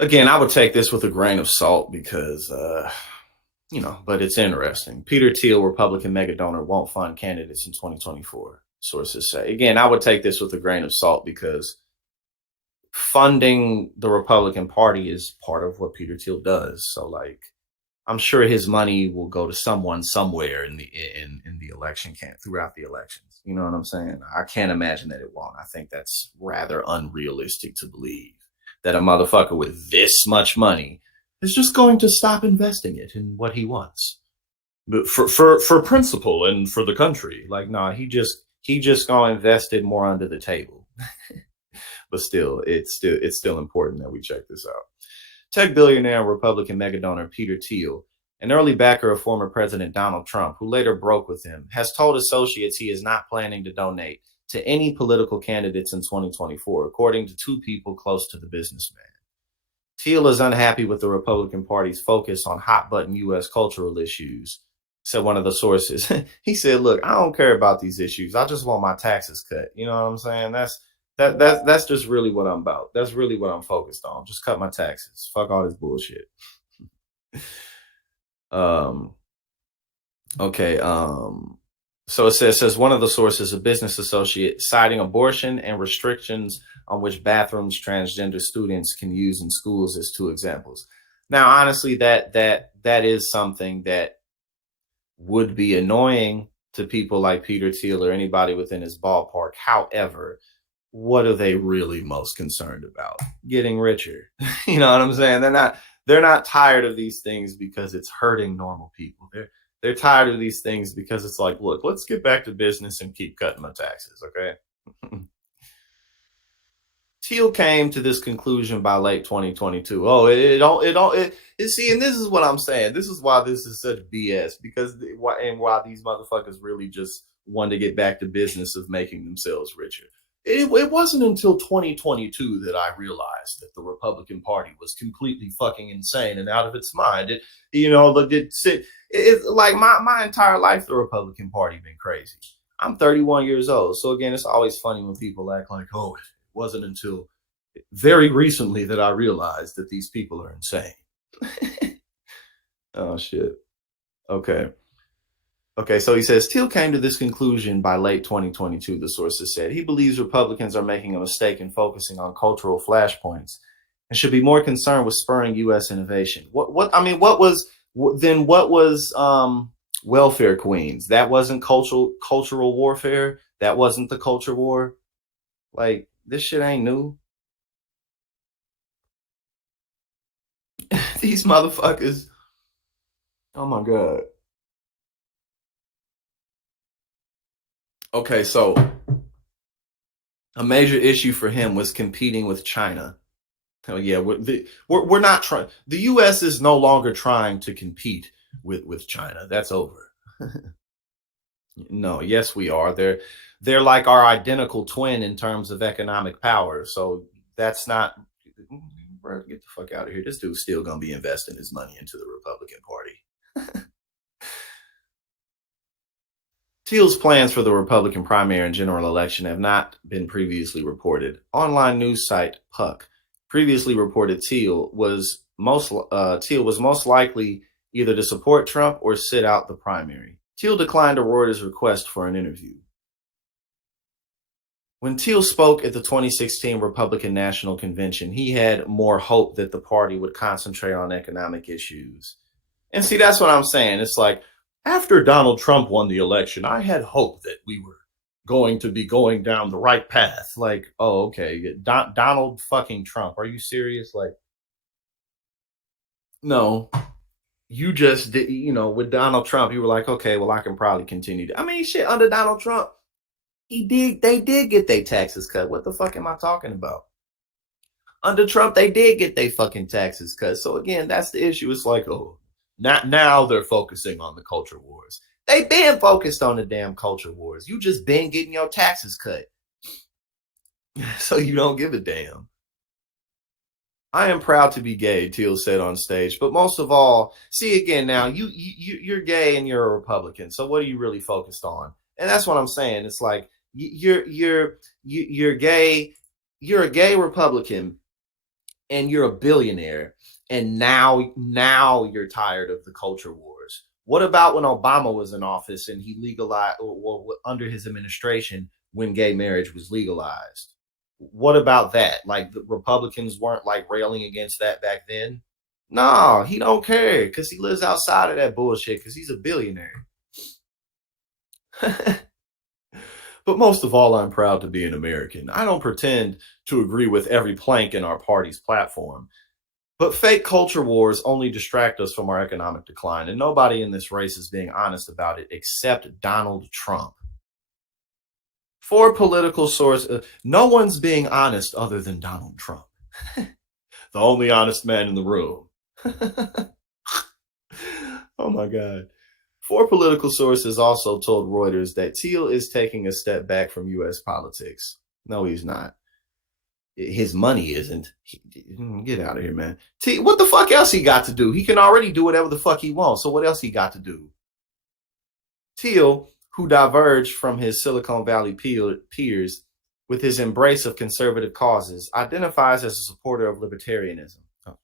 Again, I would take this with a grain of salt because, but it's interesting. Peter Thiel, Republican mega donor, won't fund candidates in 2024, sources say. Again, I would take this with a grain of salt because funding the Republican Party is part of what Peter Thiel does. So, like, I'm sure his money will go to someone somewhere in the election camp throughout the elections. You know what I'm saying? I can't imagine that it won't. I think that's rather unrealistic to believe that a motherfucker with this much money is just going to stop investing it in what he wants. But for principle and for the country. Like, nah, he just gonna invest it more under the table. But still important that we check this out. Tech billionaire and Republican megadonor Peter Thiel, an early backer of former President Donald Trump, who later broke with him, has told associates he is not planning to donate to any political candidates in 2024, according to two people close to the businessman. Thiel is unhappy with the Republican Party's focus on hot button U.S. cultural issues, said one of the sources. He said, "Look, I don't care about these issues. I just want my taxes cut." You know what I'm saying? That's just really what I'm about. That's really what I'm focused on. Just cut my taxes. Fuck all this bullshit. Um. Okay. So it says one of the sources, a business associate, citing abortion and restrictions on which bathrooms transgender students can use in schools as two examples. Now, honestly, that is something that would be annoying to people like Peter Thiel or anybody within his ballpark. However, what are they really most concerned about? Getting richer. You know what I'm saying? They're not tired of these things because it's hurting normal people. They're tired of these things because it's like, look, let's get back to business and keep cutting my taxes, okay? Thiel came to this conclusion by late 2022. Oh, see, and this is what I'm saying. This is why this is such BS because why these motherfuckers really just want to get back to business of making themselves richer. It wasn't until 2022 that I realized that the Republican Party was completely fucking insane and out of its mind. Like my entire life, the Republican Party been crazy. I'm 31 years old, so again, it's always funny when people act like, oh, it wasn't until very recently that I realized that these people are insane. Oh shit. Okay. Okay, so he says Thiel came to this conclusion by late 2022, the sources said. He believes Republicans are making a mistake in focusing on cultural flashpoints and should be more concerned with spurring U.S. innovation. What was welfare queens? That wasn't cultural warfare. That wasn't the culture war. Like, this shit ain't new. These motherfuckers. Oh my God. Okay, so a major issue for him was competing with China. Oh yeah, we're not trying. The U.S. is no longer trying to compete with China. That's over. No, yes, we are. They're like our identical twin in terms of economic power. So that's not. Bro, get the fuck out of here. This dude's still gonna be investing his money into the Republican Party. Thiel's plans for the Republican primary and general election have not been previously reported. Online news site Puck previously reported Thiel was most likely either to support Trump or sit out the primary. Thiel declined a Reuters request for an interview. When Thiel spoke at the 2016 Republican National Convention, he had more hope that the party would concentrate on economic issues. And see, that's what I'm saying. It's like, after Donald Trump won the election, I had hope that we were going to be going down the right path. Like, oh, okay, Donald fucking Trump. Are you serious? Like, no, you just did, with Donald Trump, you were like, okay, well, I can probably continue to. I mean, shit, under Donald Trump, they did get their taxes cut. What the fuck am I talking about? Under Trump, they did get their fucking taxes cut. So again, that's the issue. It's like, oh, not now they're focusing on the culture wars. They been focused on the damn culture wars. You just been getting your taxes cut. So you don't give a damn. I am proud to be gay, Thiel said on stage. But most of all, see again now, you're gay and you're a Republican. So what are you really focused on? And that's what I'm saying. It's like you're gay, you're a gay Republican, and you're a billionaire, and now you're tired of the culture wars. What about when Obama was in office and he legalized, or under his administration when gay marriage was legalized? What about that? Like the Republicans weren't like railing against that back then. No, he don't care because he lives outside of that bullshit because he's a billionaire. But most of all, I'm proud to be an American. I don't pretend to agree with every plank in our party's platform. But fake culture wars only distract us from our economic decline, and nobody in this race is being honest about it except Donald Trump. For political source, no one's being honest other than Donald Trump, the only honest man in the room. Oh my God. Four political sources also told Reuters that Thiel is taking a step back from U.S. politics. No, he's not. His money isn't. Get out of here, man. What the fuck else he got to do? He can already do whatever the fuck he wants. So what else he got to do? Thiel, who diverged from his Silicon Valley peers with his embrace of conservative causes, identifies as a supporter of libertarianism. Oh.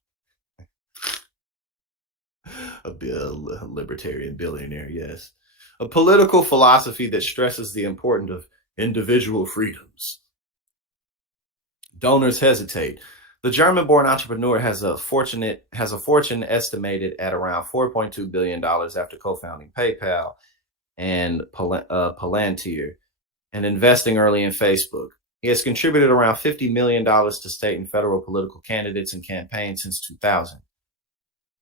A libertarian billionaire, yes. A political philosophy that stresses the importance of individual freedoms. Donors hesitate. The German-born entrepreneur has a fortune estimated at around $4.2 billion after co-founding PayPal and Palantir and investing early in Facebook. He has contributed around $50 million to state and federal political candidates and campaigns since 2000.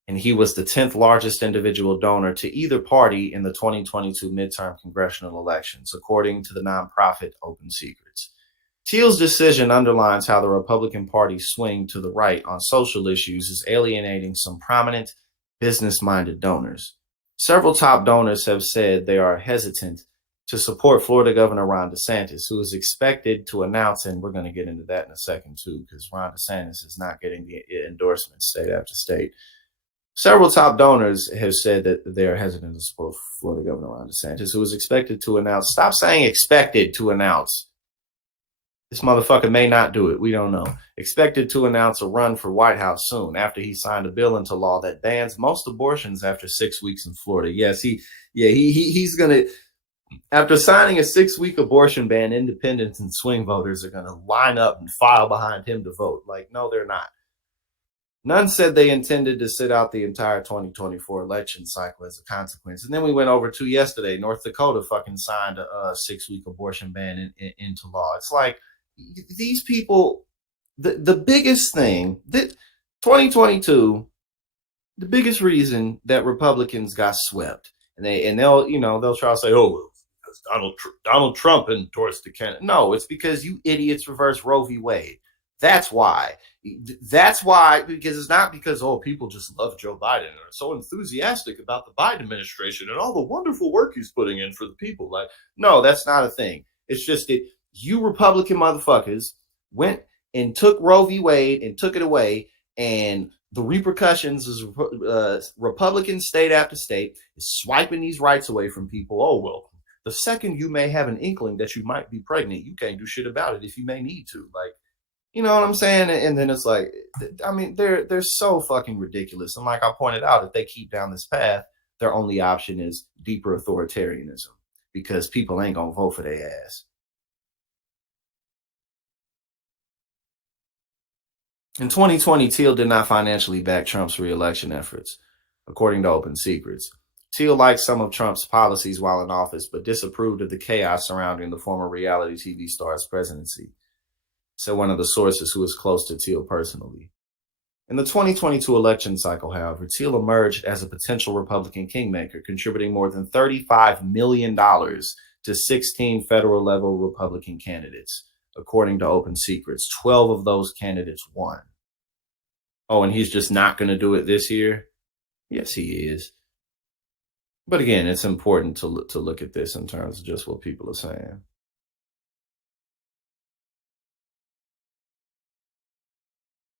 And he was the 10th largest individual donor to either party in the 2022 midterm congressional elections, according to the nonprofit Open Secrets. Thiel's decision underlines how the Republican Party's swing to the right on social issues is alienating some prominent, business-minded donors. Several top donors have said they are hesitant to support Florida Governor Ron DeSantis, who is expected to announce, and we're going to get into that in a second too, because Ron DeSantis is not getting the endorsements state after state. Several top donors have said that they're hesitant to support Florida Governor Ron DeSantis, who is expected to announce. Stop saying expected to announce. This motherfucker may not do it. We don't know. Expected to announce a run for White House soon after he signed a bill into law that bans most abortions after 6 weeks in Florida. Yes, he's going to, after signing a 6-week abortion ban, independents and swing voters are going to line up and file behind him to vote. Like, no, they're not. None said they intended to sit out the entire 2024 election cycle as a consequence. And then we went over to yesterday, North Dakota fucking signed a 6-week abortion ban into law. It's like, these people, the biggest thing that 2022, the biggest reason that Republicans got swept, and they'll try to say, oh, because Donald Trump endorsed the candidate. No, it's because you idiots reversed Roe v. Wade. That's why. Because it's not because, oh, people just love Joe Biden and are so enthusiastic about the Biden administration and all the wonderful work he's putting in for the people. Like, no, that's not a thing. It's just that you Republican motherfuckers went and took Roe v. Wade and took it away, and the repercussions is Republican state after state is swiping these rights away from people. Oh, well, the second you may have an inkling that you might be pregnant, you can't do shit about it if you may need to. Like, you know what I'm saying? And then it's like, I mean, they're so fucking ridiculous. And like I pointed out, if they keep down this path, their only option is deeper authoritarianism because people ain't gonna vote for their ass. In 2020, Thiel did not financially back Trump's re-election efforts, according to Open Secrets. Thiel liked some of Trump's policies while in office, but disapproved of the chaos surrounding the former reality TV star's presidency, said one of the sources who is close to Thiel personally. In the 2022 election cycle, however, Thiel emerged as a potential Republican kingmaker, contributing more than $35 million to 16 federal-level Republican candidates. According to Open Secrets, 12 of those candidates won. Oh, and he's just not going to do it this year? Yes, he is. But again, it's important to look at this in terms of just what people are saying.